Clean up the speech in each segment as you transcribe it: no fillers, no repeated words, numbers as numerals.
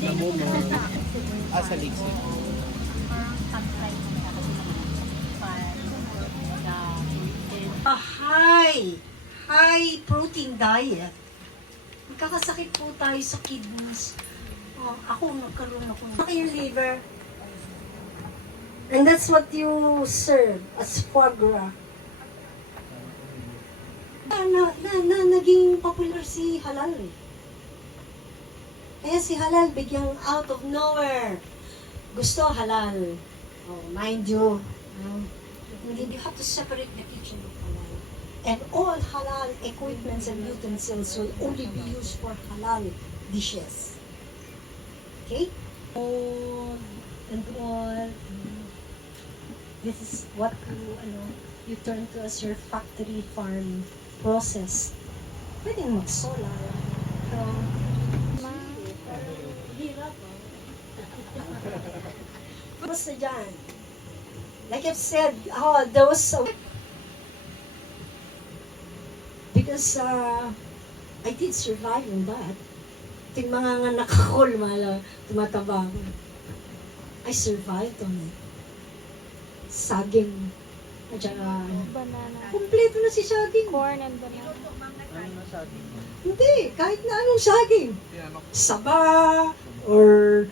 Sa Lixie. A high protein diet. Magkakasakit po tayo sa kidneys. Ako, nagkaroon ako. Yung liver. And that's what you serve as foie gras. Naging popular si Halal eh. Kaya si Halal biglang out of nowhere. Gusto Halal. Mind you, you have to separate the kitchen of Halal. And all Halal equipments and utensils will only be used for Halal dishes. Okay? And all. This is what you turn to as your factory farm process. Pwede mag-solar. Hirap. Basta dyan. Like I've said, those... because I did survive on that. Ito yung mga nakakol, tumataba ako. I survived on it. Saging. At saka, Banana. kumpleto na si saging. Corn and banana. Hindi, kahit na anong saging. Saba, or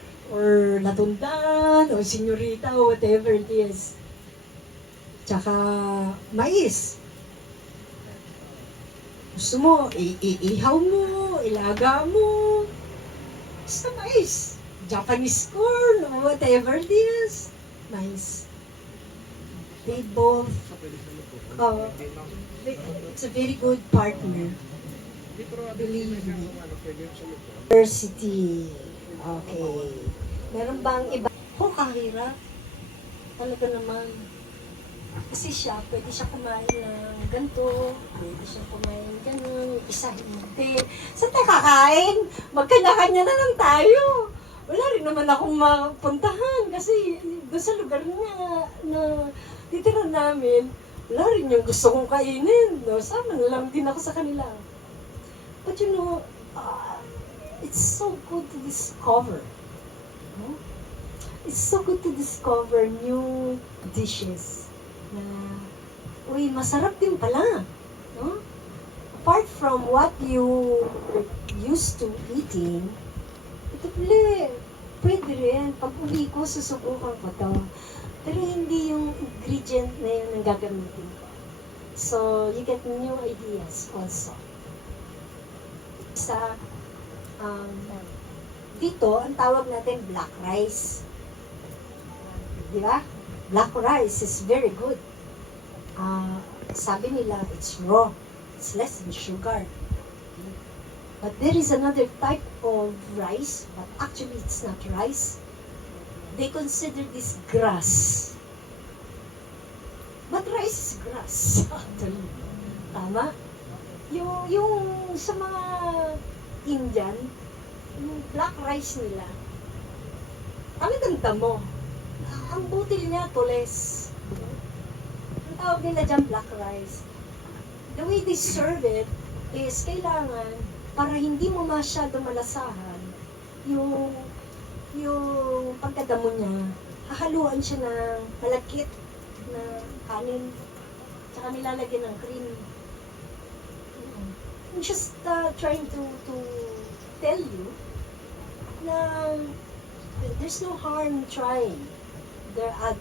latundan, or senyorita, or whatever it is. Tsaka, mais. Gusto mo, ihaw mo, ilaga mo. Basta mais. Japanese corn, or whatever it is. Mais. They both, it's a very good partner. Believe me. Diversity. Okay. Meron bang iba? Kahirap. Talaga naman. Kasi siya, pwede siya kumain ng ganito, pwede siya kumain ng ganun, isa hindi. Saan tayo kakain? Magkanya-kanya na lang tayo. Wala rin naman akong mapuntahan kasi doon sa lugar na titira namin, wala rin yung gusto kong kainin. No? Sama na lang din ako sa kanila. But it's so good to discover. No? It's so good to discover new dishes na, uy, masarap din pala. No? Apart from what you used to eating, ito pwede rin. Pag uli ko, susubukan ko to. Pero hindi yung ingredient na yun ang gagamitin ko. So, you get new ideas also. Dito, ang tawag natin black rice. Di ba? Black rice is very good. Sabi nila, it's raw. It's less than sugar. But there is another type of rice, but actually it's not rice. They consider this grass. But rice is grass, actually. Tama? Yung sa mga Indian, yung black rice nila, talagang damo. Ang butil niya, tules. Ang tawag nila dyan, black rice. The way they serve it is kailangan, para hindi mo masyado malasahan, yung pagkadamo niya, hahaluan siya ng malakit na kanin, tsaka nilalagyan ng cream. I'm just trying to tell you na there's no harm in trying. There are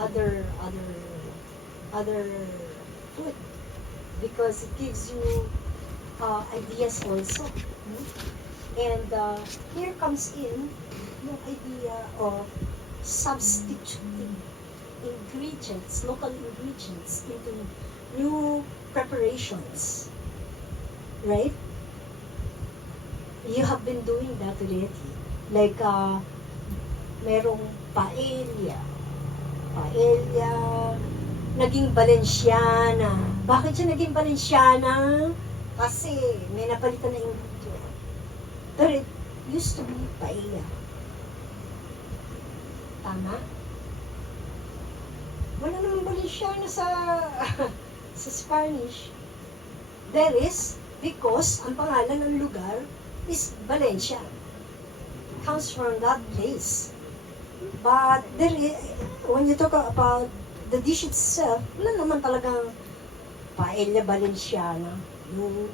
other food because it gives you ideas also. And here comes in yung idea of substituting ingredients, local ingredients into new preparations. Right? You have been doing that already. Like, merong paella, naging Valenciana. Bakit siya naging Valenciana? Kasi may napalitan na ingredient. But it used to be paella. Tama? Wala naman Valenciana sa Spanish. There is, because ang pangalan ng lugar is Valencia. comes from that place. But when you talk about the dish itself, wala naman talagang paella Valenciana. Yung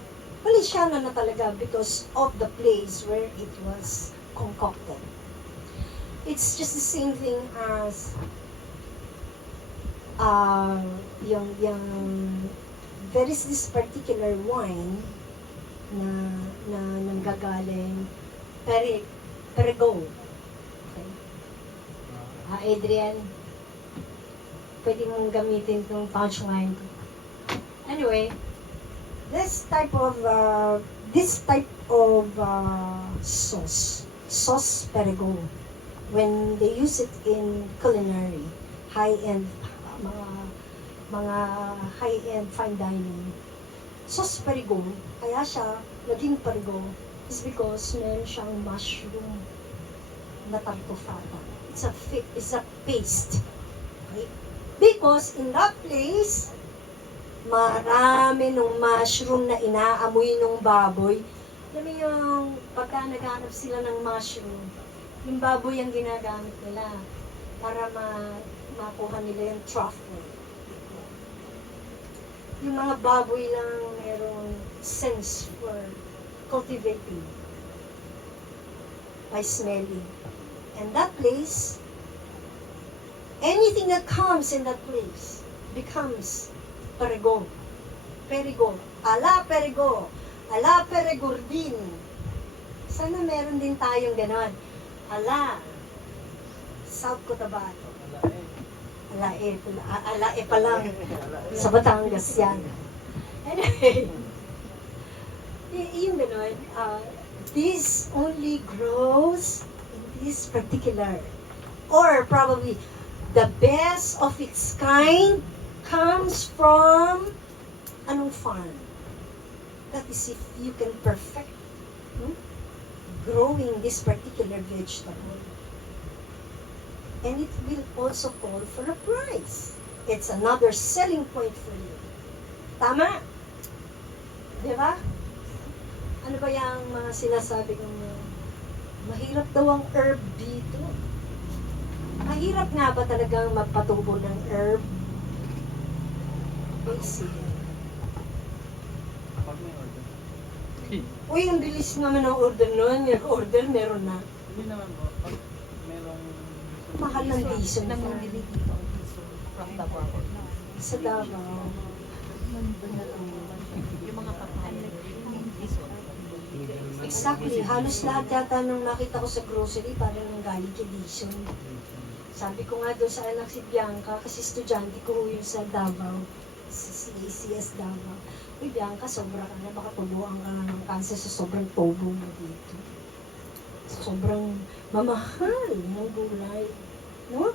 Valenciana na talaga because of the place where it was concocted. It's just the same thing as yung there is this particular wine na nanggagaling Perigord. Okay. Adrian, pwede mong gamitin itong punchline. Anyway, this type of sauce Perigord, when they use it in culinary, high-end mga high-end fine dining, sauce Perigord, kaya siya naging Perigord is because meron siyang mushroom na tartufata. It's a paste. Okay? Because in that place, marami ng mushroom na inaamoy ng baboy. Alam mo yung pagka naghanap sila ng mushroom, yung baboy ang ginagamit nila para makuha nila yung truffle. Yung mga baboy lang merong sense for cultivating by smelling. And that place, anything that comes in that place becomes Perigord. Perigord. Ala Perigord. Ala Perigordin. Sana meron din tayong ganon. Ala South Cotabato. Alae pa lang. Sa Batangas yan. Anyway, yung ganon, this only grows in this particular, or probably the best of its kind comes from anong farm? That is if you can perfect growing this particular vegetable. And it will also call for a price. It's another selling point for you. Tama? Di ba? Ano ba yung mga sinasabi kong mahirap daw ang herb dito? Mahirap nga ba talagang magpatubo ng herb? Basic. Uy, ang bilis naman ang order nun. Yung order, meron na. Hindi naman po. Pag merong... Mahal ng diesel. Namimili dito from Davao. Sa Davao. Yung mga kapalit. Exactly. Halos lahat yata nung nakita ko sa grocery, parang nanggaling kay Dison. Sabi ko nga doon sa anak si Bianca, kasi estudyante ko yun sa Davao. Sa CACS Davao. Uy, Bianca, sobra ka na. Baka tubuhan ka na ng cancer sa sobrang tobo mo dito. Sobrang mamahal ng gulay. No?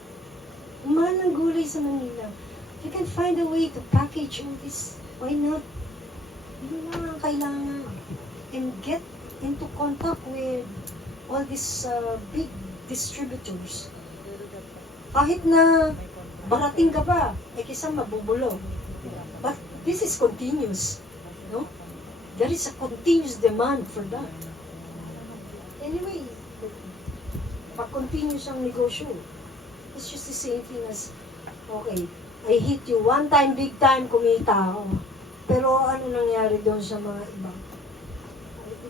Ang mahal ng gulay sa Manila. If you can find a way to package all this, why not? Yun lang ang kailangan. And get into contact with all these big distributors. Kahit na barating ka pa, kaysa mabubulong. But this is continuous. No? There is a continuous demand for that. Anyway, pag continuous ang negosyo, it's just the same thing as, okay, I hit you one time, big time, kumita ako. Pero ano nangyari doon sa mga iba?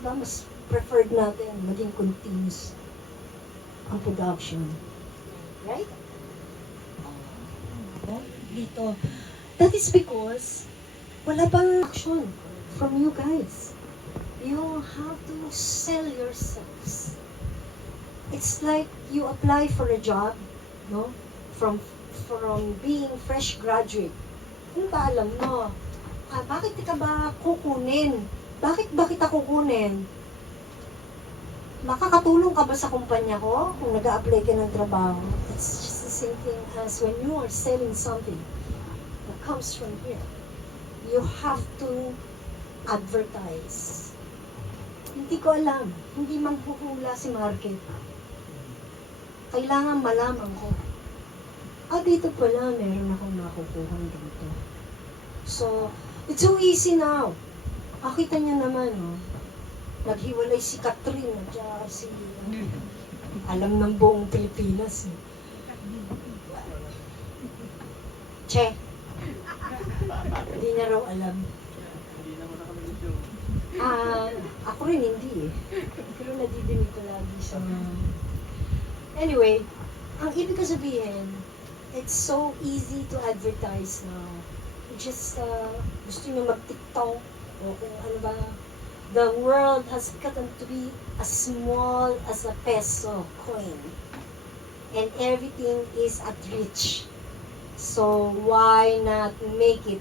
Diba, mas preferred natin maging continuous ang production. Right? Dito. That is because wala bang action from you guys. You have to sell yourselves. It's like you apply for a job, no? From being fresh graduate. Ano ba alam mo? Bakit ka ba kukunin? Bakit ba kita kukunin? Makakatulong ka ba sa kumpanya ko kung nag-a-apply ka ng trabaho? It's just the same thing as when you are selling something that comes from here. You have to advertise. Hindi ko alam. Hindi maghuhula si market. Kailangan malaman ko. Dito pala, meron akong nakukuha dito. So, it's so easy now. Kita niyo naman, no? Naghiwalay si Catherine at si Alam ng buong Pilipinas. Eh. Che. Hindi niya raw alam. Hindi naman ako nag-show. Ako rin hindi eh. Pero nadidinig ko lagi sa Anyway, ang ibig ko sabihin, it's so easy to advertise now. You just, gusto nyo mag-TikTok o kung ano ba. The world has gotten to be as small as a peso coin. And everything is at reach. So why not make it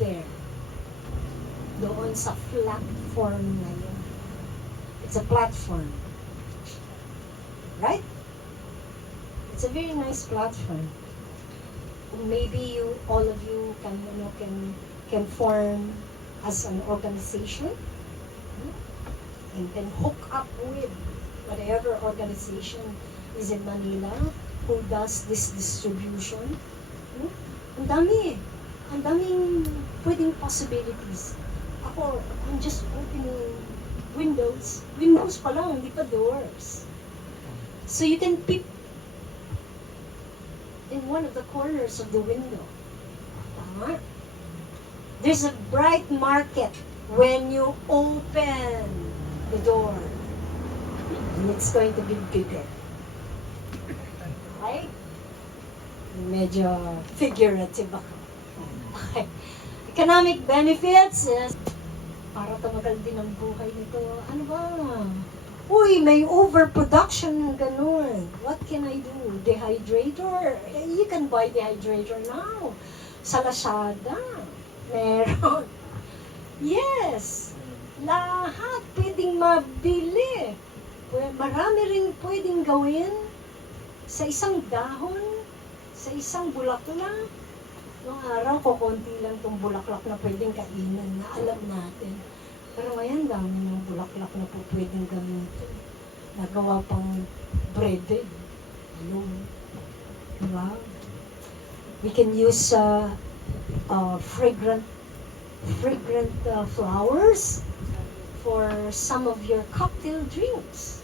there? Doon sa platform na yun. It's a platform. Right? It's a very nice platform. Maybe you, all of you can form as an organization and then hook up with whatever organization is in Manila who does this distribution. Ang dami. Ang daming pwedeng possibilities. Ako, I'm just opening windows. Windows pa lang, hindi pa doors. So you can peep in one of the corners of the window. Tama? There's a bright market when you open the door. And it's going to be bigger. Right? Medyo figurative ako. Okay. Economic benefits is para tumagal din ang buhay nito. Ano ba? Uy, may overproduction ng ganun. What can I do? Dehydrator? You can buy dehydrator now. Sa Lazada. Meron. Yes. Lahat pwedeng mabili. Marami rin pwedeng gawin sa isang dahon, sa isang bulaklak. Noong araw, kukunti lang itong bulaklak na pwedeng kainan na alam natin. Pero ngayon, dami ng bulaklak na po pwedeng gamitin. Nagawa pang breaded. Ayun. Diba? We can use fragrant flowers for some of your cocktail drinks.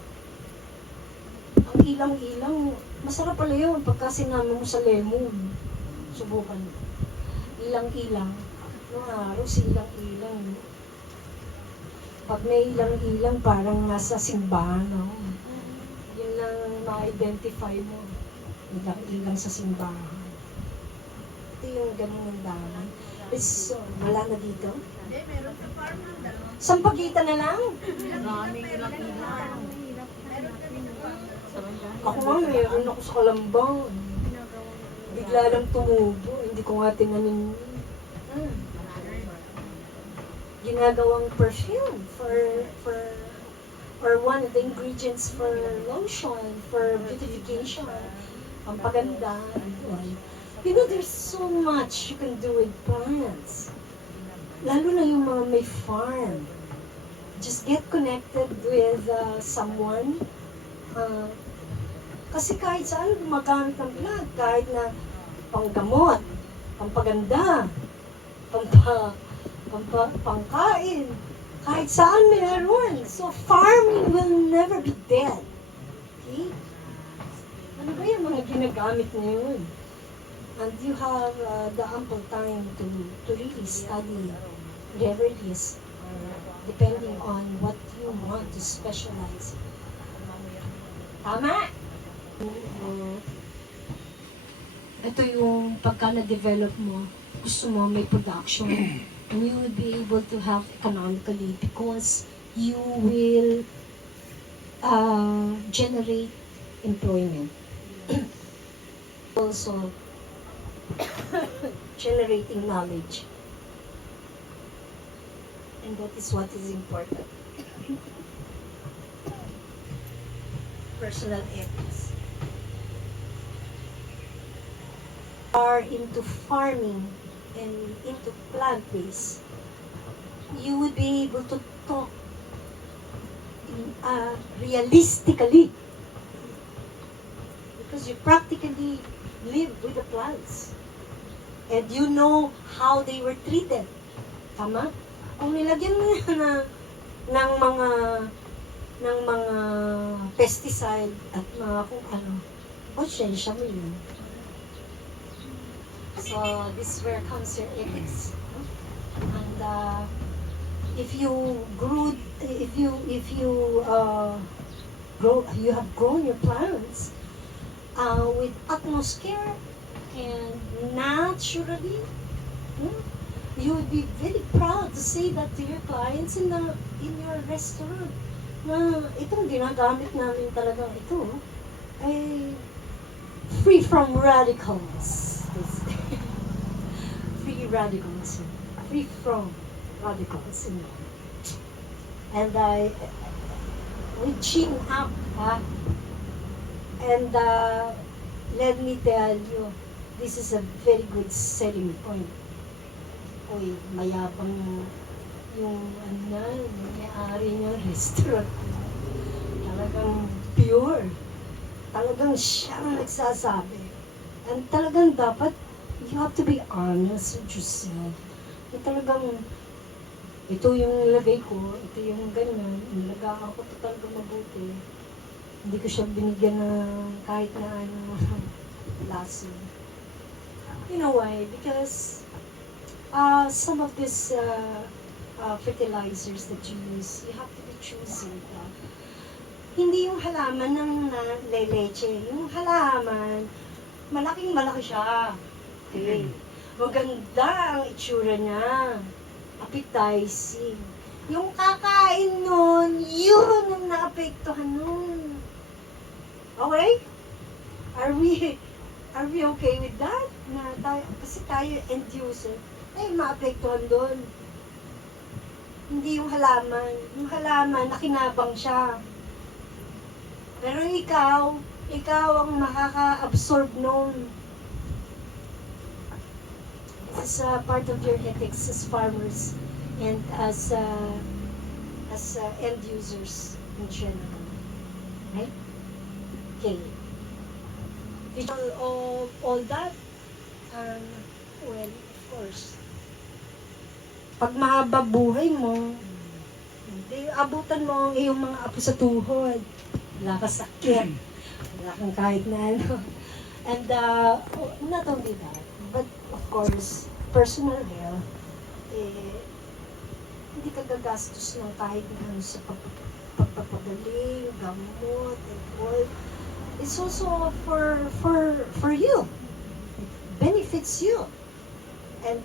Ang ilang-ilang, masarap pala yun pagka sinama mo sa lemon. Subukan mo. Ilang-ilang. Noong araw, ilang-ilang. Pag may ilang-ilang, parang nasa simbahan ako. Yun lang ma-identify mo. Ilang-ilang sa simbahan. Ito yung ganun ng daan. Wala na dito? Hindi, meron sa farm ng dalawang. Sampagitan na lang? Maraming ilang-ilang. Ako nga, mayroon ako sa Kalambang. Bigla lang tumubo. Hindi ko nga tinanin. Ginagawang perfume or one of the ingredients for lotion, for beautification, pampaganda. You know, there's so much you can do with plants. Lalo na yung mga may farm. Just get connected with someone. Kasi kahit saan gumagamit ng plant, kahit na panggamot, pampaganda, pangkain, kahit saan meron. So farming will never be dead. Okay? Ano ba yung mga ginagamit ngayon? And you have the ample time to really study whatever it is, depending on what you want to specialize. Tama? Ito yung pagka na-develop mo, gusto mo may production, and you will be able to have economically because you will generate employment. Also, generating knowledge. And that is what is important. Personal ethics. Are into farming and into plant-based, you would be able to talk realistically because you practically live with the plants and you know how they were treated. Tama? Kung nilagyan mo yan ng ng mga pesticide at mga kung ano. Konsensya mo yun. So, this is where comes your ethics. And if you grew, if you grow, you have grown your plants with utmost care and naturally, you would be very proud to say that to your clients in your restaurant na itong ginagamit namin talaga ito ay free from radicals. Free radicals. Free from radicals. And we chin up, and let me tell you, this is a very good selling point. Uy, mayabang yung may-ari ng restaurant. Talagang pure. Talagang siya ang nagsasabi. And talagang dapat, you have to be honest with yourself. Na talagang, ito yung nilagay ko, ito yung ganyan, nilagaan ko ito talaga mabuti. Hindi ko siya binigyan ng kahit na ano, laso. You know why? Because some of these fertilizers that you use, you have to be choosy. Hindi yung halaman ng leleche. Yung halaman, malaking-malaki siya. Okay. Maganda ang itsura niya. Appetizing. Yung kakain nun, yun ang naapektuhan nun. Okay? Are we okay with that? Na tayo, kasi tayo end user, ay maapektuhan doon. Hindi yung halaman. Yung halaman, nakinabang siya. Pero ikaw ang makaka-absorb noon. This is part of your ethics as farmers and as end users in general. Right? Okay. All that, well, of course, pag mahaba buhay mo, hindi, abutan mo ang iyong mga apo sa tuhod. Wala ka sakit. Wala kang kahit na ano. And not only that, but of course, personal health, hindi ka gagastos ng kahit na ano sa pagpapagaling, gamot, and all. It's also for you. It benefits you. And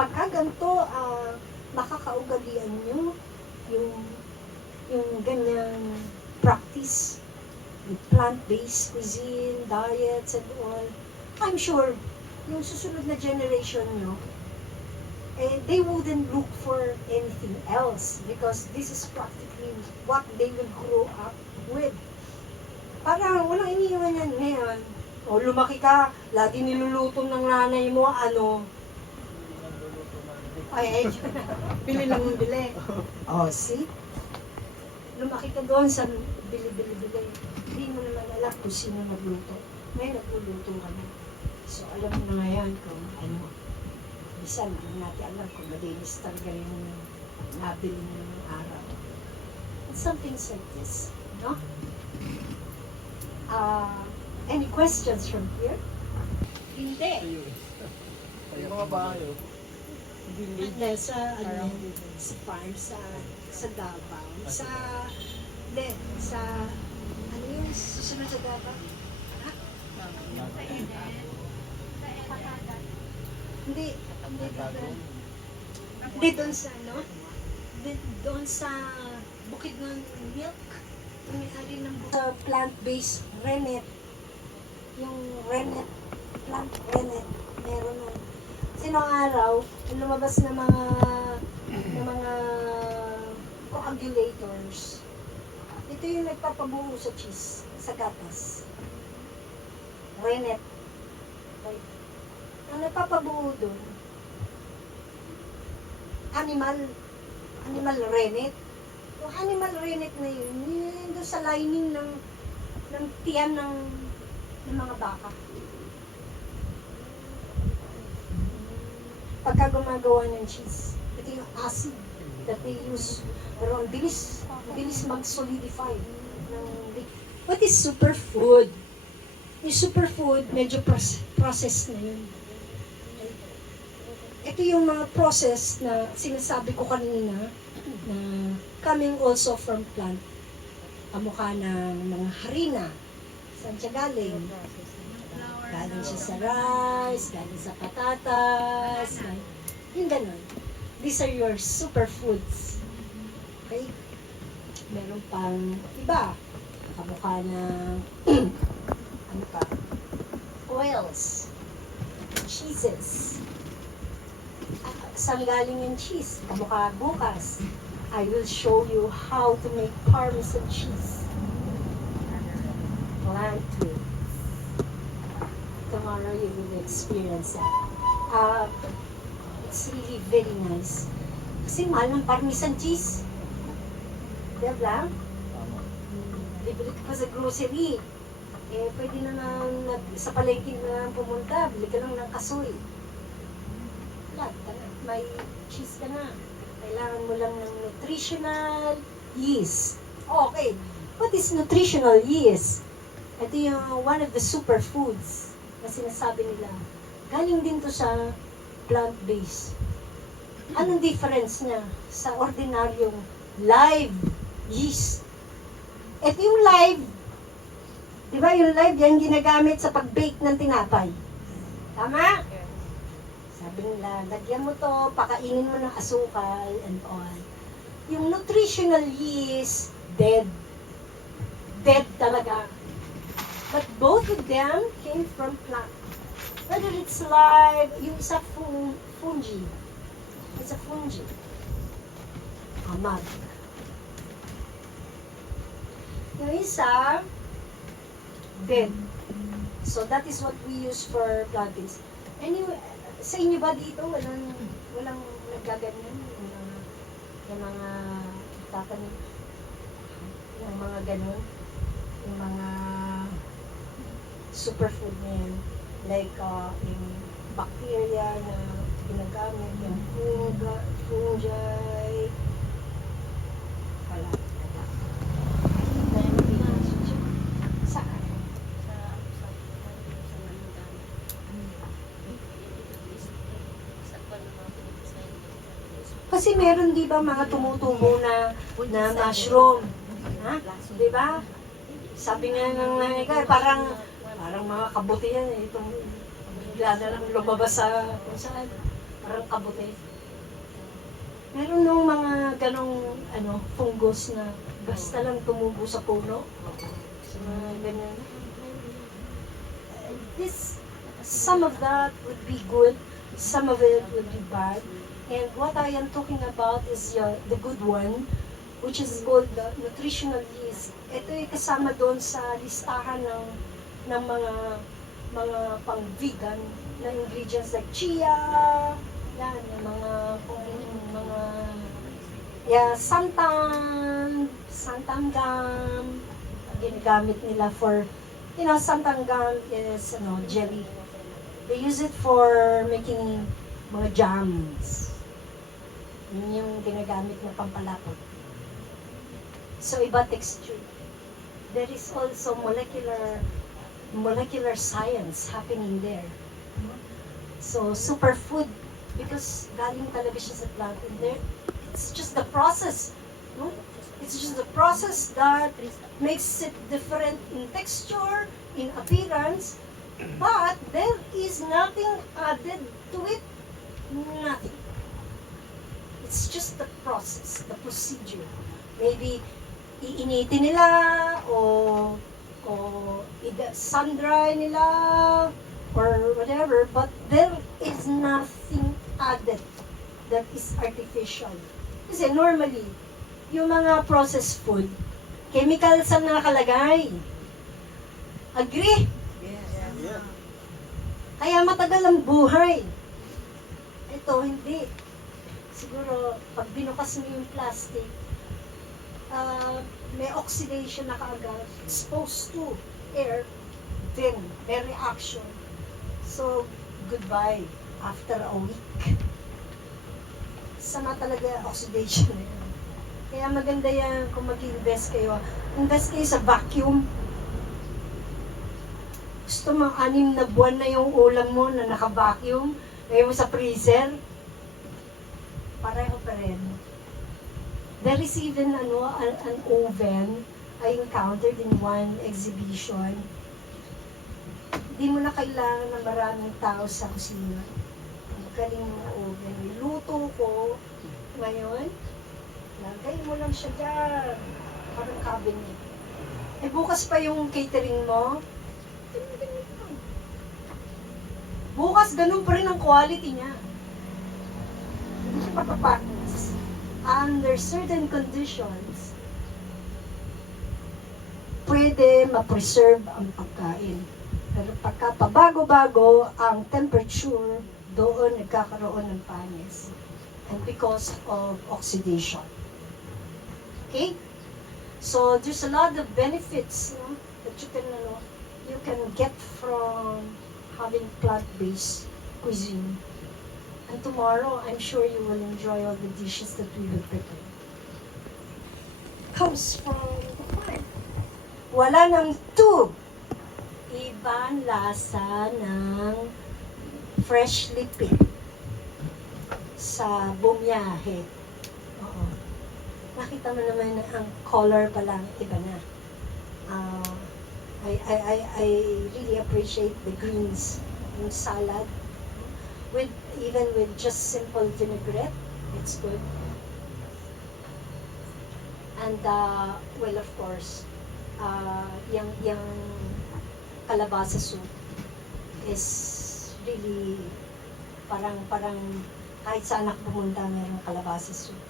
pagka ganito, makakaugalian nyo yung ganyang practice with plant-based cuisine, diets, and all. I'm sure, yung susunod na generation nyo, they wouldn't look for anything else because this is practically what they will grow up with. Parang walang iniiwan yan ngayon. O lumaki ka, lagi niluluto ng nanay mo, ano? Ay, bili lang yung bili. Oh, see? Lumaki ka doon sa bili-bili-bili. Hindi mo naman alam kung sino nagluto. May nagluluto ka na. So, alam mo na ngayon kung ano. Bisan, hindi natin alam kung malinis talaga yung nabili mo ng araw. And some things like this, no? Any questions from here? Hindi. Yung mga bahay, Hindi, sa farm, sa Davao. Sa ano yung susunod sa Davao? Ha? Hindi doon sa ano? Doon sa bukid ng milk. Yung may-ari ng sa plant-based rennet. Yung rennet, plant rennet, meron nun. Sinong araw, lumabas na mga coagulators. Ito yung nagpapabuo sa cheese, sa gatas. Rennet. Right? Ang nagpapabuo doon, animal rennet. Yung animal rennet na yun, yun doon sa lining ng tiyan ng mga baka. Pagka gumagawa ng cheese, ito yung acid. that they use. Pero ang bilis mag-solidify. What is superfood? Yung superfood, medyo process na yun. Ito yung mga process na sinasabi ko kanina na coming also from plant. Kamukha ng mga harina. Saan siya galing? Galing siya sa rice, galing sa patatas, yung ganun. These are your superfoods. Okay? Meron pang iba. Kamukha ng ano pa? Oils. Cheeses. Saan galing yung cheese? Kamukha bukas. I will show you how to make Parmesan cheese. Plant-based. Tomorrow you will experience that. It's really very nice. Kasi mahal ng Parmesan cheese. Diba? Bibili ka pa sa grocery. Pwede naman sa palengke na pumunta, bili ka lang ng kasoy. Wala, may cheese ka na. Kailangan mo lang ng nutritional yeast. Okay, what is nutritional yeast? Ito yung one of the superfoods na sinasabi nila. Galing din to sa plant-based. Anong difference niya sa ordinaryong live yeast? Ito yung live. Di ba yung live yan ginagamit sa pag-bake ng tinapay? Tama? Sabi nila, lagyan mo to, pakainin mo ng asukal and all. Yung nutritional yeast, dead. Dead talaga. But both of them came from plant. Whether it's live, yung isa fungi. It's a fungi. Amag. Yung isa, dead. So that is what we use for plant-based. Anyway, sa inyo ba dito, walang nagaganyan? Yung mga tatanim, yung mga ganun, yung mga superfood na yan. Like, yung bacteria na ginagamit, yung fungi, wala. Saan? Kasi meron di ba mga tumutubo na mushroom. Ha? Di ba? Sabi nga ng nanay ko, parang mga kabuti yan eh. Itong bigla na lang lumabas sa kung saan. Parang kabuti. Meron nung mga ganong fungus na basta lang tumubo sa puno. So, mga ganyan. Some of that would be good, some of it would be bad. And what I am talking about is the good one, which is called the nutritional yeast. Ito ay kasama doon sa listahan ng mga pang-vegan na ingredients like chia, yan, yung santan gum, ginagamit nila for, santan gum is, jelly. They use it for making mga jams. Yun yung ginagamit na pampalapot. So, iba texture. There is also molecular science happening there. So, superfood, because galing talaga siya sa plant. And there, it's just the process. No? It's just the process that makes it different in texture, in appearance, but there is nothing added to it. Nothing. It's just the process, the procedure. Maybe iinitin nila o sun-dry nila or whatever, but there is nothing added that is artificial. Kasi normally, yung mga processed food, chemicals ang nakalagay. Agree? Yeah. Kaya matagal ang buhay. Ito, hindi. Siguro, pag binukas mo yung plastic, may oxidation na kaagad, exposed to air, then may reaction. So, goodbye after a week. sama talaga oxidation na yan. Kaya maganda yan kung mag-invest kayo. Invest kayo sa vacuum. Gusto mo 6 na buwan na yung ulam mo na naka-vacuum, ngayon mo sa freezer, pareho pa rin. There is even an oven I encountered in one exhibition. Hindi mo na kailangan ng maraming tao sa kusina. Magaling na oven. Luto ko ngayon, lagay mo lang siya dyan. Parang cabinet. Eh bukas pa yung catering mo, bukas ganun pa rin ang quality niya. Hindi siya papapanis. Under certain conditions, pwede ma-preserve ang pagkain. Pero pagka pabago-bago ang temperature, doon nagkakaroon ng panis. And because of oxidation. Okay? So, there's a lot of benefits, no, that you can get from having plant-based cuisine. And tomorrow, I'm sure you will enjoy all the dishes that we will prepare. Comes from the farm. Wala ng tube. Ibang lasa ng freshly picked sa bumiyahe. Oo. Nakita mo naman ang color pa lang, iba na. I really appreciate the greens, yung salad. Even with just simple vinaigrette, it's good. And, well, of course, yung kalabasa soup is really parang kahit saan ako pumunta, mayroong kalabasa soup.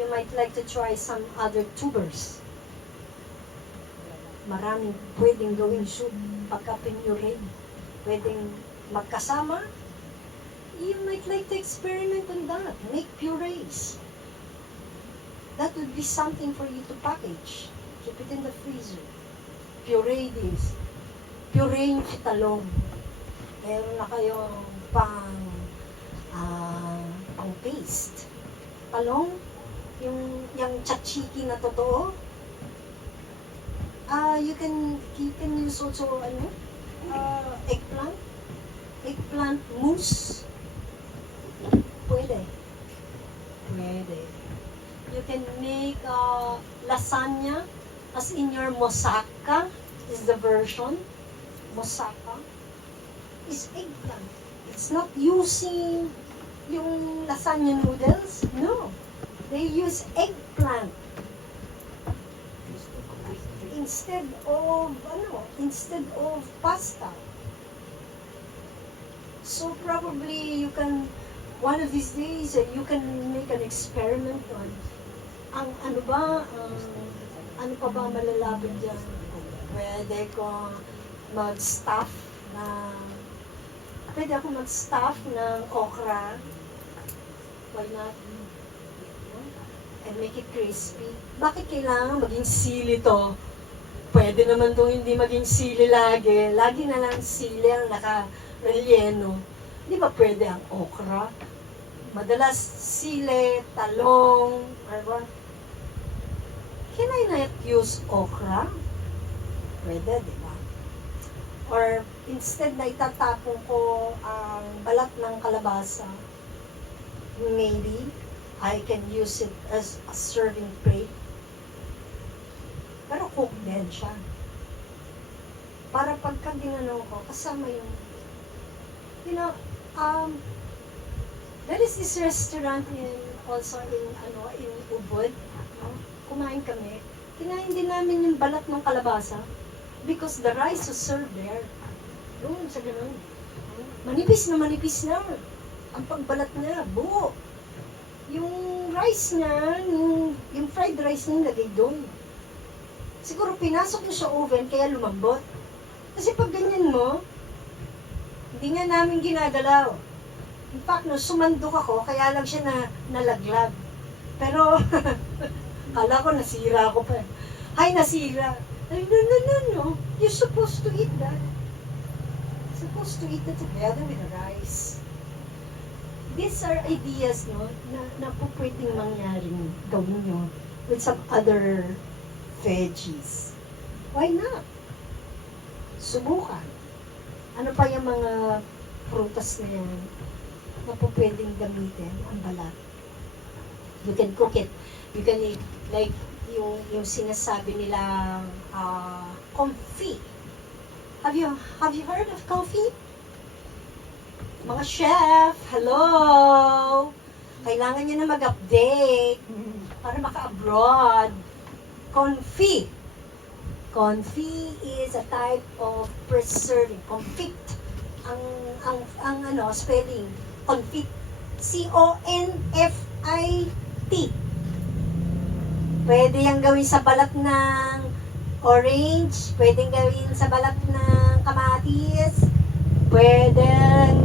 You might like to try some other tubers. Maraming pwedeng gawing soup pagka pinuree. Pwedeng magkasama. You might like to experiment on that. Make purees. That would be something for you to package. Keep it in the freezer. Puree this. Puree yung talong. Meron na kayong pang paste. Talong, yung tzatziki na totoo. You can use also eggplant mousse. Pwede. You can make lasagna, as in your moussaka is the version. Moussaka is eggplant. It's not using yung lasagna noodles. No. They use eggplant instead of pasta. So probably you can, one of these days, you can make an experiment on ano pa ba malalapit dyan? Pwede ako mag-stuff ng okra. Why not? And make it crispy. Bakit kailangan maging sili to? Pwede naman itong hindi maging sili lagi. Lagi na lang sili ang naka-relleno. Di ba pwede ang okra? Madalas sili, talong, ano ba? Can I not use okra? Pwede, di ba? Or instead na itatapon ko ang balat ng kalabasa, maybe I can use it as a serving plate. Pero cook din siya. Para pagka ginano ko, kasama yung, there is this restaurant also in Ubud. Kumain kami. Kinain din namin yung balat ng kalabasa because the rice was served there. Doon sa ganun. Manipis na. Ang pagbalat niya, buo. Yung rice niya, yung fried rice niya lagay doon. Siguro pinasok mo sa oven kaya lumambot. Kasi pag ganyan mo, hindi nga namin ginagalaw. In fact, sumandok ako, kaya lang siya nalaglag. Pero, kala ko nasira ako pa. Ay, nasira. Ay, no. You're supposed to eat that. You're supposed to eat it together with the rice. these are ideas, no, na po pwedeng mangyaring gawin nyo with some other veggies. Why not? Subukan. Ano pa yung mga prutas na yan na po pwedeng gamitin ang balat? You can cook it. You can eat, like, yung sinasabi nila, comfit. Have you heard of comfit? Mga chef, hello! Kailangan nyo na mag-update para maka-abroad. Confit. Confit is a type of preserving. Confit. Ang spelling. Confit. C-O-N-F-I-T. Pwede yung gawin sa balat ng orange. Pwede gawin sa balat ng kamatis. Pwede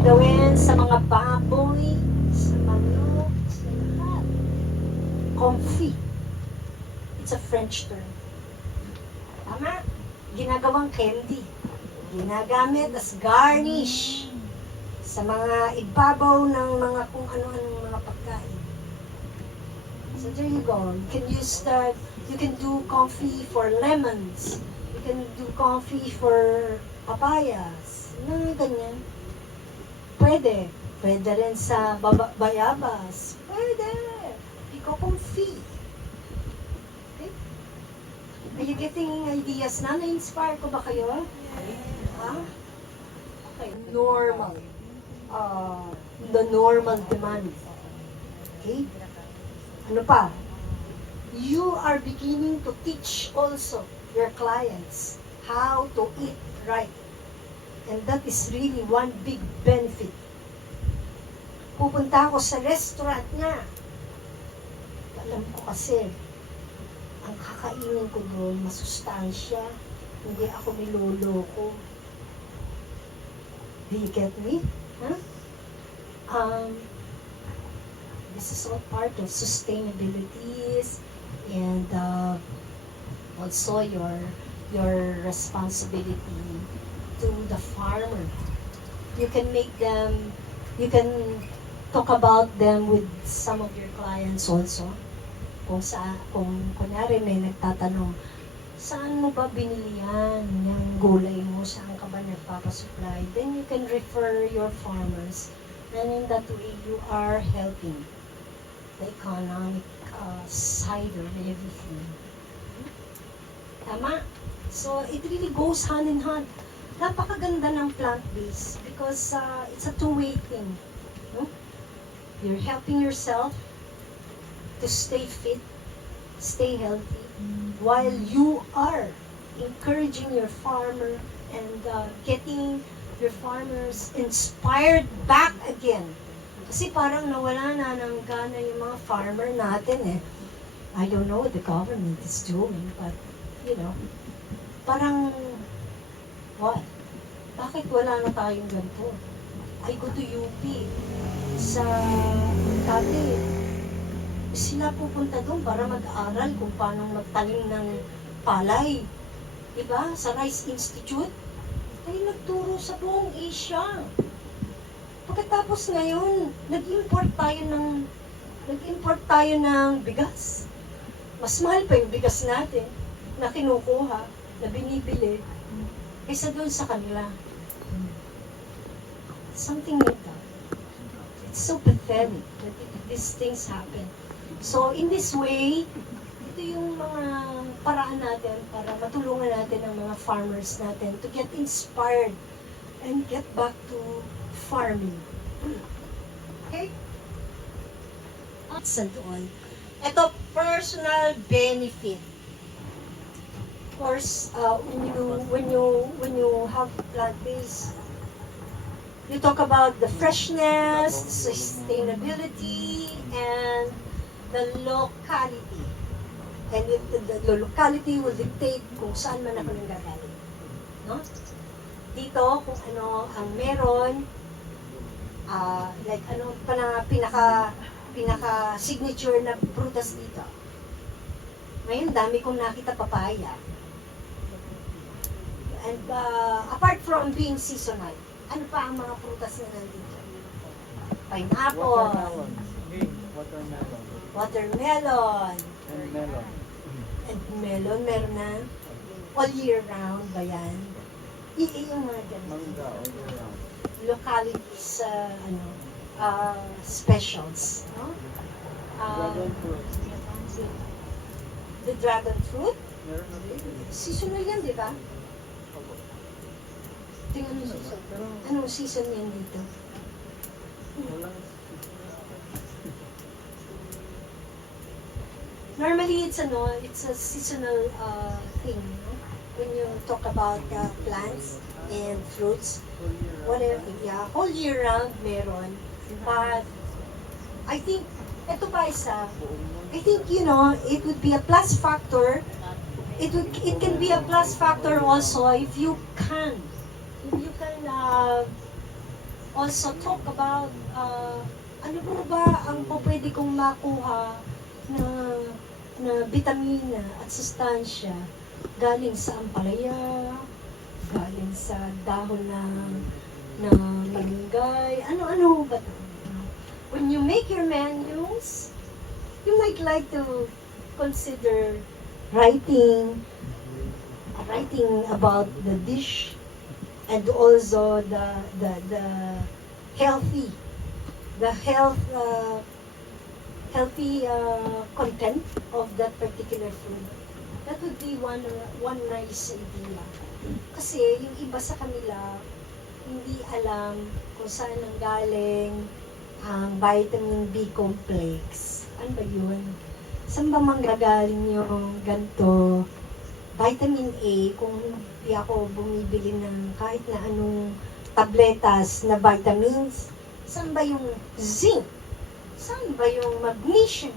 gawin sa mga baboy, sa manok, sa lahat. Confit. It's a French term. Tama? Ginagawang candy. Ginagamit as garnish sa mga ibabaw ng mga kung ano-anong mga pagkain. So there you go. You can do coffee for lemons. You can do coffee for papayas. Ganyan. Pwede. Pwede rin sa bayabas. Pwede. Pico confit. Okay? Are you getting ideas na? Na-inspire ko ba kayo? Ha? Okay. Normal. The normal demand. Okay? Ano pa? You are beginning to teach also your clients how to eat right. And that is really one big benefit. Pupunta ako sa restaurant niya. Alam ko kasi, ang kakainin ko doon, masustansya. Hindi ako niloloko. Do you get me? Huh? This is all part of sustainability and also your responsibility to the farmer. You can talk about them with some of your clients also. Kung kunyari may nagtatanong, saan mo ba binili yan? Yung gulay mo, saan ka ba nagpapasupply? Then you can refer your farmers. And in that way, you are helping the economic side of everything. Tama? So, it really goes hand in hand. Napakaganda ng plant-based because it's a two-way thing. No? You're helping yourself to stay fit, stay healthy, while you are encouraging your farmer and getting your farmers inspired back again. Kasi parang nawala na ng gana yung mga farmer natin eh. I don't know what the government is doing, but, parang, what? Bakit wala na tayong ganito? I go to UP sa dati. Sila pupunta doon para mag-aaral kung paano magtanim ng palay. Diba? Sa Rice Institute. Ay nagturo sa buong Asia. Pagkatapos ngayon, nag-import tayo ng bigas. Mas mahal pa yung bigas natin na kinukuha, na binibili, kaysa doon sa kanila. Something like that. It's so pathetic that these things happen. So, in this way, ito yung mga paraan natin para matulungan natin ang mga farmers natin to get inspired and get back to farming. Okay? And all. Ito, personal benefit. Of course, when you have plant-based, you talk about the freshness, sustainability, and the locality. And the locality will dictate kung saan man ako nanggagaling. No? Dito, kung ano ang meron, like ano pa na pinaka-signature na prutas dito. Ngayon, dami kong nakita papaya. And apart from being seasonal, ano pa ang mga prutas na nandito? pineapple, Watermelon. Game. Watermelon. watermelon, And melon. and melon, meron na. All year round ba yan? Yung mga ganun. Mangga all year round. Localities, specials. No? Dragon fruit. The dragon fruit, Meron na dito. seasonal yan, di ba? Tingnan mo season. Pero Anong season yan dito? walang Normally, it's a seasonal thing. No? When you talk about plants and fruits, all year round. whatever, yeah, whole year round meron. But I think, ito pa isa, I think, it would be a plus factor. It can be a plus factor also if you can also talk about ano ba ang pwede kong makuha na bitamina at sustansya galing sa ampalaya, galing sa dahon ng malunggay, ano ba? When you make your menus, you might like to consider writing about the dish and also the healthy content of that particular food. That would be one nice idea. Kasi yung iba sa kanila hindi alam kung saan nanggaling ang vitamin B complex. Ano ba yun? Saan ba manggagaling yung ganito? Vitamin A, kung hindi ako bumibili ng kahit na anong tabletas na vitamins, saan ba yung zinc? Saan ba yung magnesium?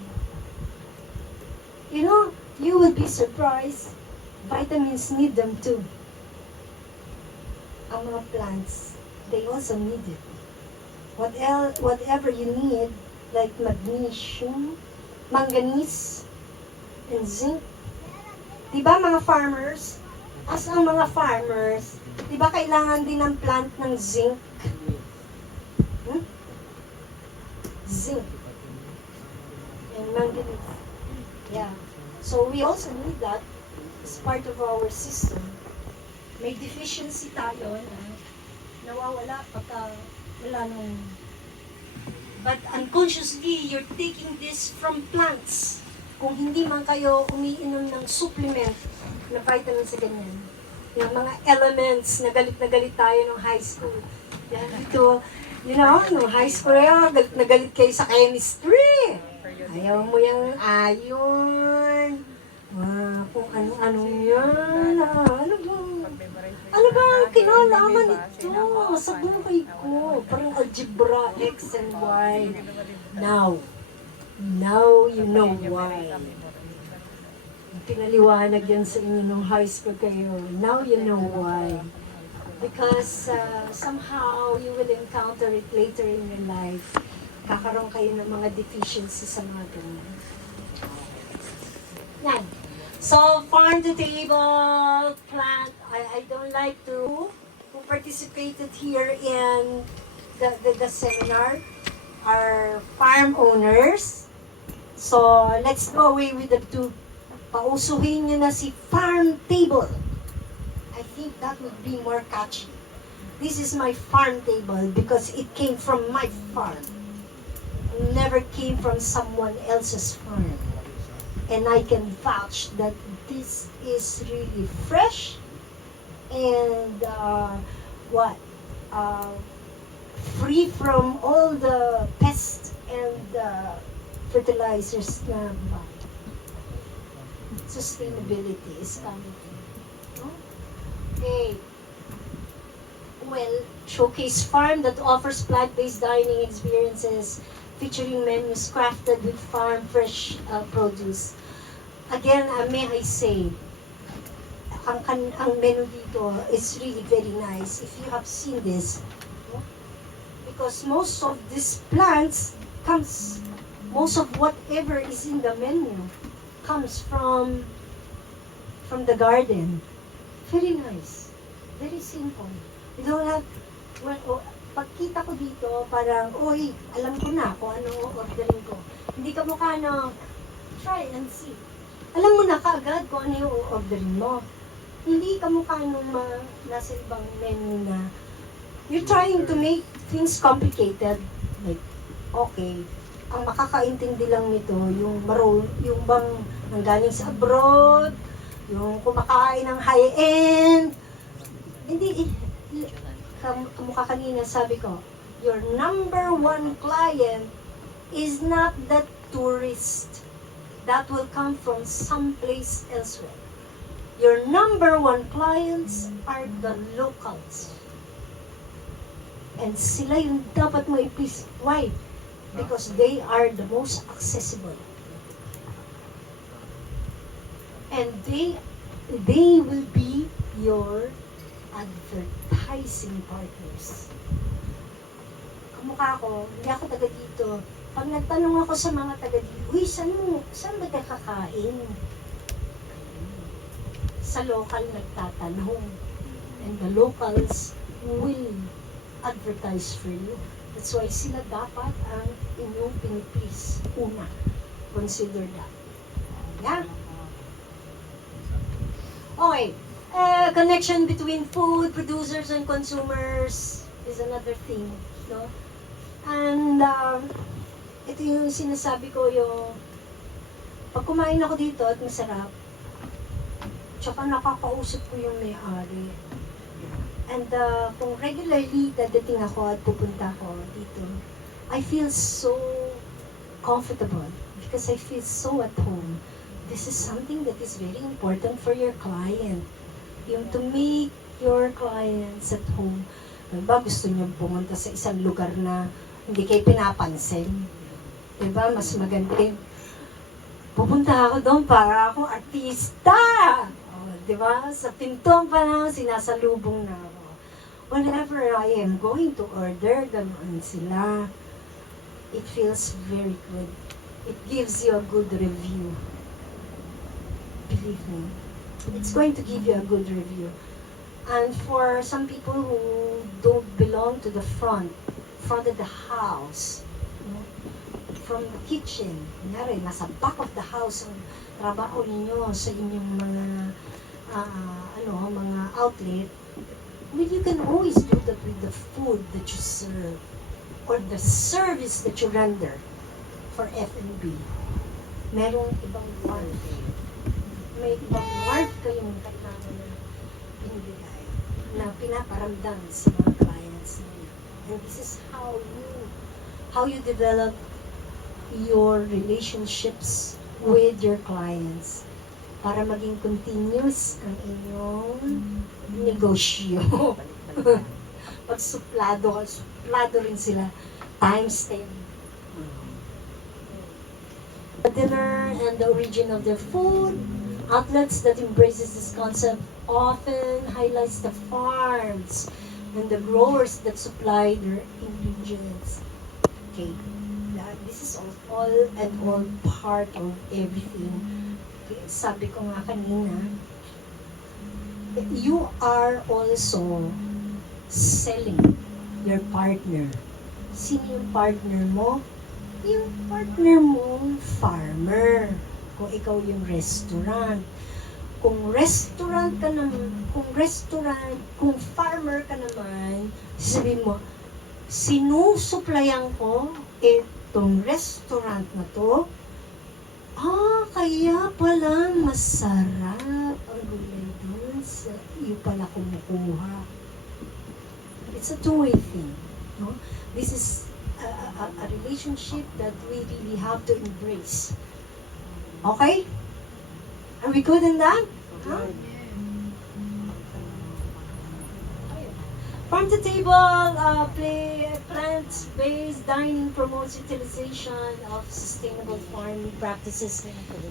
You would be surprised. Vitamins need them too. Ang mga plants, they also need it. Whatever you need, like magnesium, manganese, and zinc. Diba mga farmers? As ang mga farmers, diba kailangan din ng plant ng zinc? Zinc. And manganese. Yeah. So we also need that as part of our system. May deficiency tayo na nawawala pagka wala nung... But unconsciously, you're taking this from plants. Kung hindi man kayo umiinom ng supplement na vitamins sa ganyan, yung mga elements na galit tayo nung high school. Yan, ito, nung high school yan, galit na galit kayo sa chemistry. Ayaw mo yung ayon. Kung ano yan. Ano ba ang kinalaman ito sa buhay ko? Parang algebra, X and Y. Now you know why. Pinaliwanag yan sa inyo nung high school kayo. Now you know why. Because somehow you will encounter it later in your life. Kakaroon kayo ng mga deficiencies sa mga ganyan. Yan. So, farm to table plant. I don't like who participated here in the seminar are farm owners. So, let's go away with the two. Pausuhin nyo na si farm table. I think that would be more catchy. This is my farm table because it came from my farm. It never came from someone else's farm. And I can vouch that this is really fresh and free from all the pests and fertilizers na sustainability is coming. Okay. Well, Showcase Farm that offers plant-based dining experiences featuring menus crafted with farm fresh produce. Again, may I say, ang menu dito is really very nice. If you have seen this, because most of these plants most of whatever is in the menu comes from the garden. Very nice. Very simple. You don't have, pagkita ko dito, parang, uy, alam ko na kung ano orderin ko. Hindi ka mukha no, try and see. Alam mo na kaagad kung ano yung orderin mo. Hindi ka mukha nung nasa ibang menu na you're trying to make things complicated. Like, okay, ang makakaintindi lang nito, yung yung bang nanggaling sa abroad, yung kumakain ng high-end. Hindi, kamukha kanina sabi ko, your number one client is not the tourist that will come from someplace elsewhere. Your number one clients are the locals. And sila yung dapat mo i-please. Why? Because they are the most accessible. And they will be your advertising partners. Kamukha ko, hindi ako taga dito. Pag nagtanong ako sa mga taga dito, uy, saan ba tayo kakain? Sa local nagtatanong. And the locals will advertise for you. That's why sila dapat ang inyong pinipis. Una, consider that. Yeah? Okay. Connection between food producers and consumers is another thing. No? And ito yung sinasabi ko, yung pag kumain ako dito at masarap, tsaka nakakausap ko yung may-ari. And kung regularly dadating ako at pupunta ako dito, I feel so comfortable because I feel so at home. This is something that is very important for your client. Yung to make your clients at home. Diba, gusto niyo pumunta sa isang lugar na hindi kayo pinapansin. Diba, mas maganda yun. Pupunta ako doon para ako artista. Diba, sa pintong pa lang sinasalubong na ako. Whenever I am going to order, ganoon sila. It feels very good. It gives you a good review. Believe me. It's going to give you a good review. And for some people who don't belong to the front of the house, from the kitchen, kunyari, nasa back of the house ang trabaho ninyo sa inyong mga mga outlet, well, you can always do that with the food that you serve or the service that you render for F&B. Merong ibang warmth. May ibang warmth kayong kailangan na binibigay, na pinaparamdam sa mga clients ninyo. And this is how you develop your relationships with your clients para maging continuous ang inyong negosyo. Pag suplado rin sila times 10. The dinner and the origin of their food, outlets that embraces this concept often highlights the farms and the growers that supply their ingredients. Okay, this is all and all part of everything. Okay, sabi ko nga kanina, you are also selling your partner. Sino yung partner mo? Yung partner mo, farmer. Kung ikaw yung restaurant. Kung farmer ka naman, sabihin mo, sinusuplayan ko itong restaurant na to. Kaya pala masarap ang gulay dun sa iyo pala kumukuha. It's a two-way thing. No? This is a relationship that we really have to embrace. Okay? Are we good in that? Huh? Farm to table, plant-based dining promotes utilization of sustainable farming practices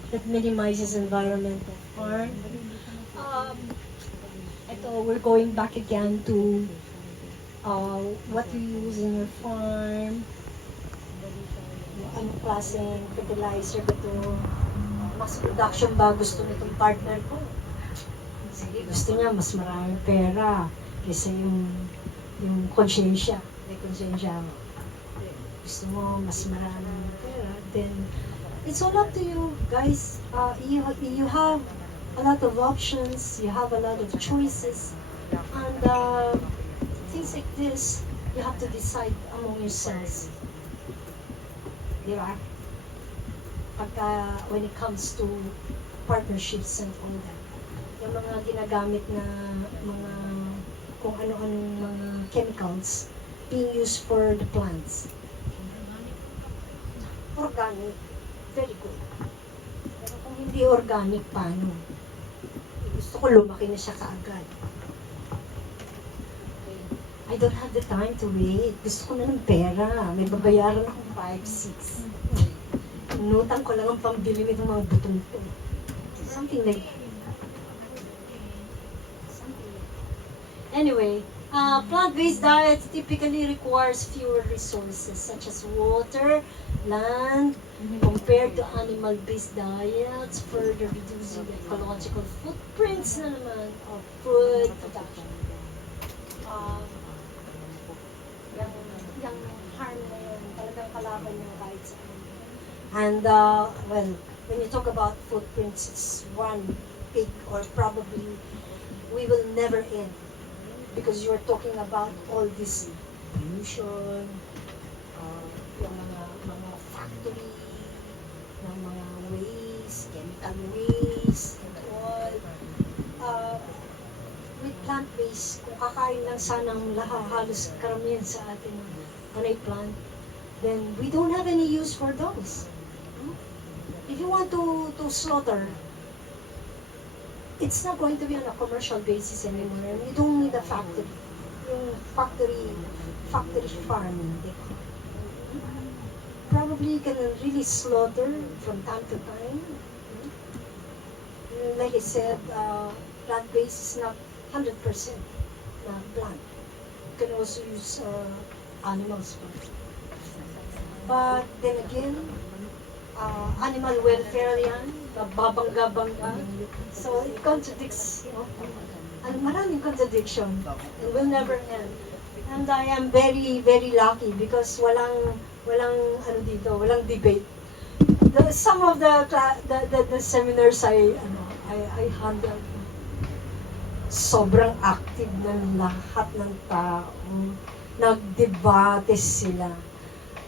that minimizes environmental harm. We're going back again to what you use in your farm. Anong klaseng fertilizer ba ito? Mas production ba gusto nitong partner ko? Sige, gusto niya mas maraming pera kaysa yung konsyensya. may konsensya mo. Gusto mo mas maraming pera, then it's all up to you, guys. You have a lot of options, you have a lot of choices, and things like this, you have to decide among yourselves. Di ba? When it comes to partnerships and all that. Yung mga ginagamit na mga kung ano-anong mga chemicals being used for the plants. Organic, very good. Pero kung hindi organic, paano? Gusto ko lumaki na siya kaagad. I don't have the time to wait. Gusto ko na ng pera. May babayaran akong 5, 6. Nutang ko lang ang pambili nitong mga butong to. Something like that. Anyway, plant-based diets typically requires fewer resources such as water, land, compared to animal-based diets, further reducing the ecological footprints na naman of food production. Yung harm na yun, talagang kalaban niya kahit saan. And, well, when you talk about footprints, it's one big, or probably we will never end. Because you're talking about all this pollution, yung mga factory, ng mga waste, chemical waste, and all. With plant-based, kung kakain lang sanang halos karamihan sa atin panay plant, then we don't have any use for those. If you want to slaughter, it's not going to be on a commercial basis anymore. You don't need a factory. Yung factory farming. Probably you can really slaughter from time to time. Like I said, plant-based is not 100% plant. You can also use animals. But then again, animal welfare yan, babangga-bangga. So it contradicts, and maraming contradiction. It will never end. And I am very, very lucky because walang walang debate. Some of the seminars I handled, sobrang active ng lahat ng tao. Nagdebate sila.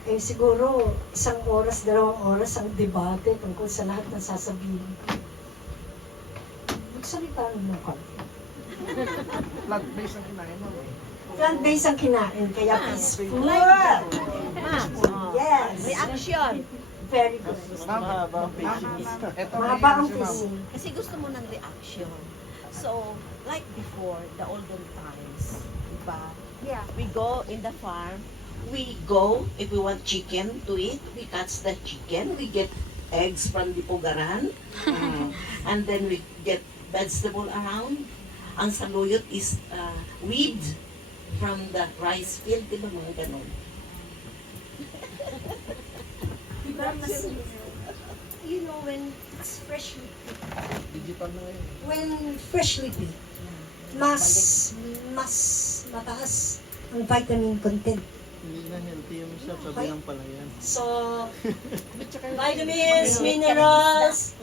Eh siguro, 1 oras, 2 oras ang debate tungkol sa lahat ng sasabihin. Magsalita naman konti. Plant-based ang kinain mo. Plant-based ang kinain, kaya peaceful. Yes. Reaction. Very good. Mahaba ang pacing. Mahaba ang pacing. Kasi gusto mo ng reaction. So, like before, the olden times, diba? Yeah. We go in the farm, we go, if we want chicken to eat, we catch the chicken, we get eggs from the pugaran, and then we get vegetable around. Ang saluyot is weed from the rice field, di ba mga ganon? Diba mas, you know, when it's freshly picked, Digital na ngayon. when freshly picked, mas mataas ang vitamin content. Hindi na healthy yung siya, sabi lang pala yan. So, vitamins, minerals,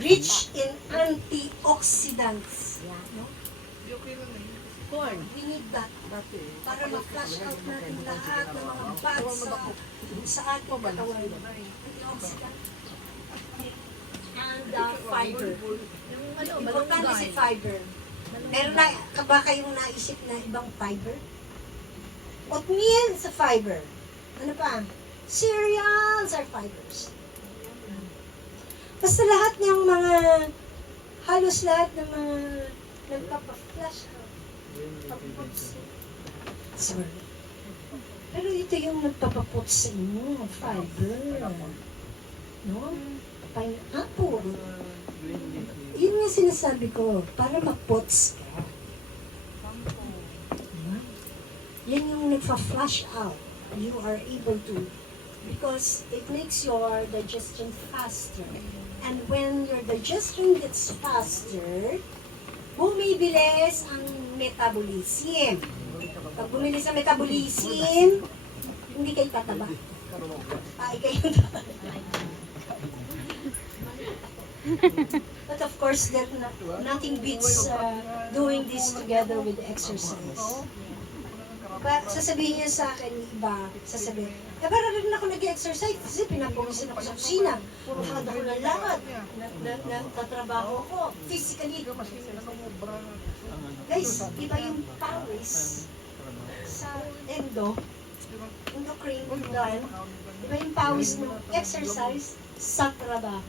rich in antioxidants. No? Corn. We need that para ma-flush out natin lahat ng mga bad sa ating katawan. Antioxidant. And fiber. Importante si fiber. Meron na ba kayong naisip na ibang fiber? Oatmeal sa fiber. Ano pa? Cereals are fibers. Basta lahat ng mga, halos lahat ng mga nagpapa-flush out. Sorry. Pero ito yung nagpapapot sa inyo, fiber. No? Pineapple. Yun yung sinasabi ko, para ma-pots ka. Yan yung nagpa-flush out. You are able to, because it makes your digestion faster. And when your digestion gets faster, bumibilis ang metabolism. Pag bumili sa metabolism, hindi kayo tataba. Ay, kayo tataba. But of course, nothing beats doing this together with exercise. But sasabihin niya sa akin, iba, sasabihin, para rin ako nag-exercise kasi pinapawisan ako sa kusina. Lakad ako ng lakad. Nagtatrabaho ako. Physically. Guys, iba yung pawis sa endocrine gland. Iba yung pawis ng exercise sa trabaho.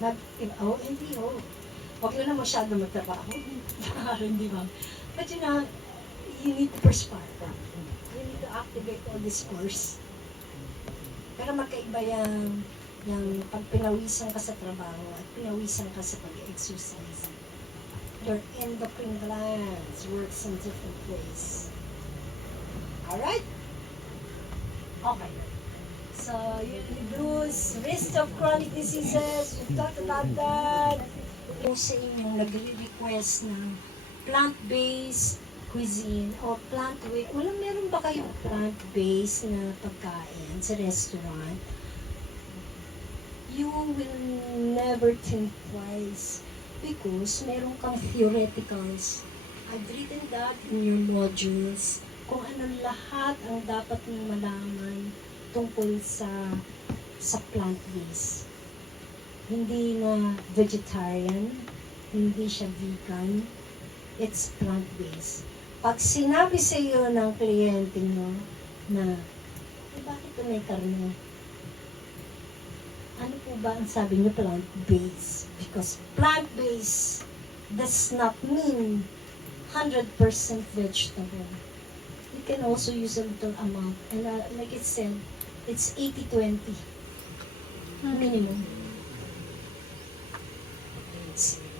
Hindi ho. Huwag na masyado magtrabaho. Hindi ba? But you need to perspire. You need to activate all these pores. Pero magkaiba yung pag pinawisan ka sa trabaho at pinawisan ka sa pag-exercise. Your endocrine glands works in different ways. Alright? Okay. So, blues, risk of chronic diseases, we've talked about that. Sa inyong nagre-request ng plant-based cuisine o meron ba kayong plant-based na pagkain sa restaurant? You will never think twice because meron kang theoreticals. I've written that in your modules kung ano lahat ang dapat mong malaman tungkol sa plant-based. Hindi na vegetarian, hindi siya vegan, it's plant-based. Pag sinabi sa iyo ng kliyente mo na, bakit ito may karne? Ano po ba ang sabi niyo plant-based? Because plant-based does not mean 100% vegetable. You can also use a little amount. And like it said, it's 80-20 minimum.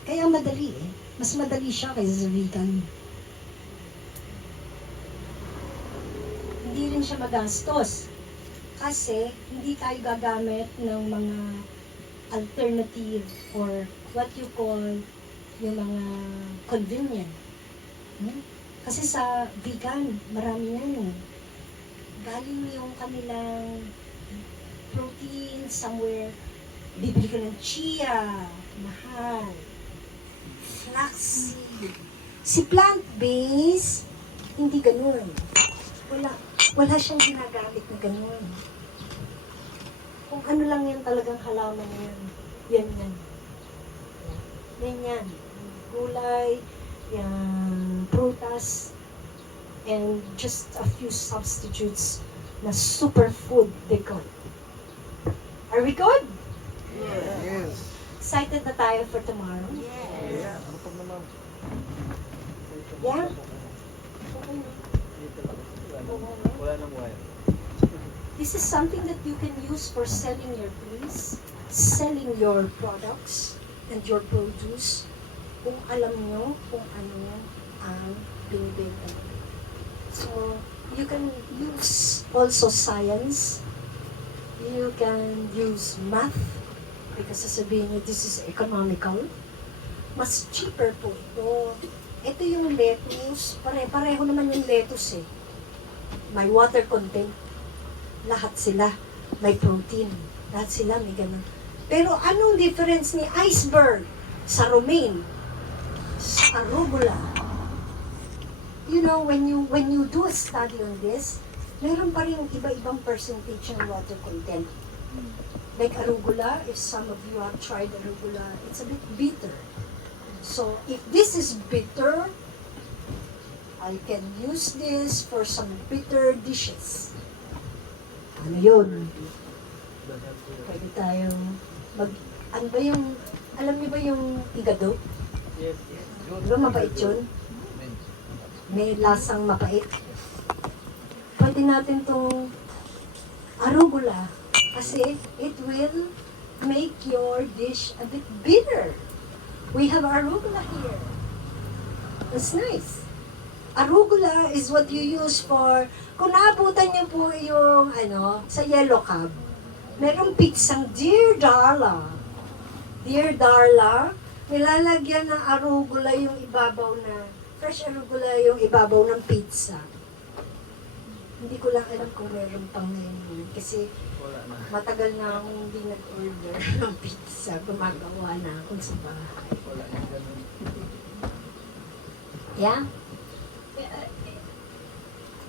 Kaya madali eh. Mas madali siya kaysa sa vegan. Hindi rin siya magastos. Kasi hindi tayo gagamit ng mga alternative or what you call yung mga convenient. Kasi sa vegan, marami yan. Galing yung kanilang protein somewhere. Bibili ka ng chia, mahal. Flaxseed. Si plant-based, hindi ganun. Wala siyang ginagamit na ganun. Kung ano lang yan talagang halaman yan. Yan. Yan. Gulay, yung prutas, and just a few substitutes na superfood they got. Are we good? Yes. Excited na tayo for tomorrow? Yeah. Ano pag naman? Yeah? Wala nang wire. This is something that you can use for selling your place, selling your products, and your produce. Kung alam nyo kung ano ang binibenta. So, you can use also science. You can use math. Because sasabihin nyo, this is economical. Mas cheaper po ito. Ito yung lettuce. Pareho naman yung lettuce eh. May water content. Lahat sila may protein. Lahat sila may ganun. Pero anong difference ni iceberg sa romaine, sa arugula? You know, when you do a study on this, meron pa rin iba-ibang percentage ng water content. Like arugula, if some of you have tried arugula, it's a bit bitter. So, if this is bitter, I can use this for some bitter dishes. Ano yun? Pwede tayong ano ba yung, alam niyo ba yung igado? Yes. Diba mapait yun? May lasang mapait. Pwede natin itong arugula kasi it will make your dish a bit bitter. We have arugula here. It's nice. Arugula is what you use for, kung naabutan niyo po yung, sa yellow cab, merong pizzang Dear Darla. Dear Darla, Nilalagyan ng arugula yung ibabaw na, fresh arugula yung ibabaw ng pizza. Hindi ko lang alam kung meron pang ngayon kasi Wala na. matagal na akong hindi nag-order ng pizza. Gumagawa na ako sa bahay. Wala na ganun. Yeah?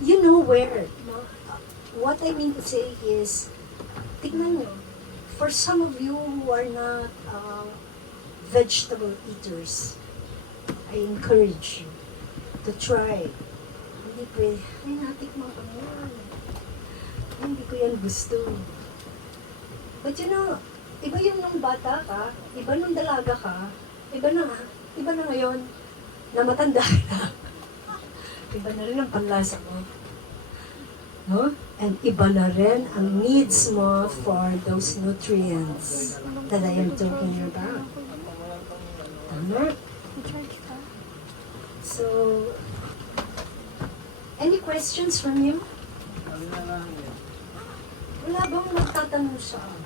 You know where. No? What I mean to say is, tignan nyo, for some of you who are not vegetable eaters, I encourage you to try. Hindi pwede, ay natikman ko na yan. Ay, hindi ko yan gusto. But you know, iba yun nung bata ka, iba nung dalaga ka, iba na ngayon, na matanda na. Iba na rin ang panlasa mo. No? And iba na rin ang needs mo for those nutrients that I am talking about. Tama? So, any questions from you? Sabi na lang yan. Wala bang magtatanong sa akin?